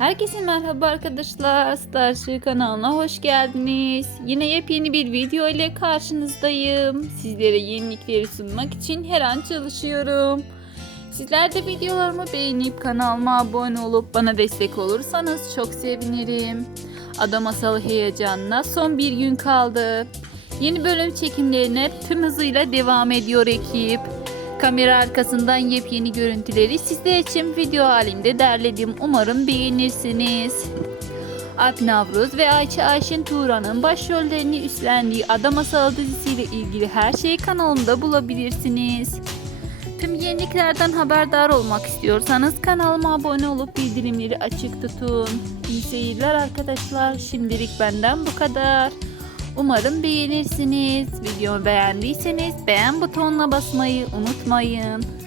Herkese merhaba arkadaşlar. Starship kanalına hoş geldiniz. Yine yepyeni bir video ile karşınızdayım. Sizlere yenilikleri sunmak için her an çalışıyorum. Sizler de videolarımı beğenip kanalıma abone olup bana destek olursanız çok sevinirim. Ada Masalı heyecanına son bir gün kaldı. Yeni bölüm çekimlerine tüm hızıyla devam ediyor ekip. Kamera arkasından yepyeni görüntüleri sizler için video halinde derledim. Umarım beğenirsiniz. Alp Navruz ve Ayça Ayşin Tuğra'nın başrollerini üstlendiği Ada Masalı dizisiyle ilgili her şeyi kanalımda bulabilirsiniz. Tüm yeniliklerden haberdar olmak istiyorsanız kanalıma abone olup bildirimleri açık tutun. İyi seyirler arkadaşlar. Şimdilik benden bu kadar. Umarım beğenirsiniz. Videomu beğendiyseniz beğen butonuna basmayı unutmayın.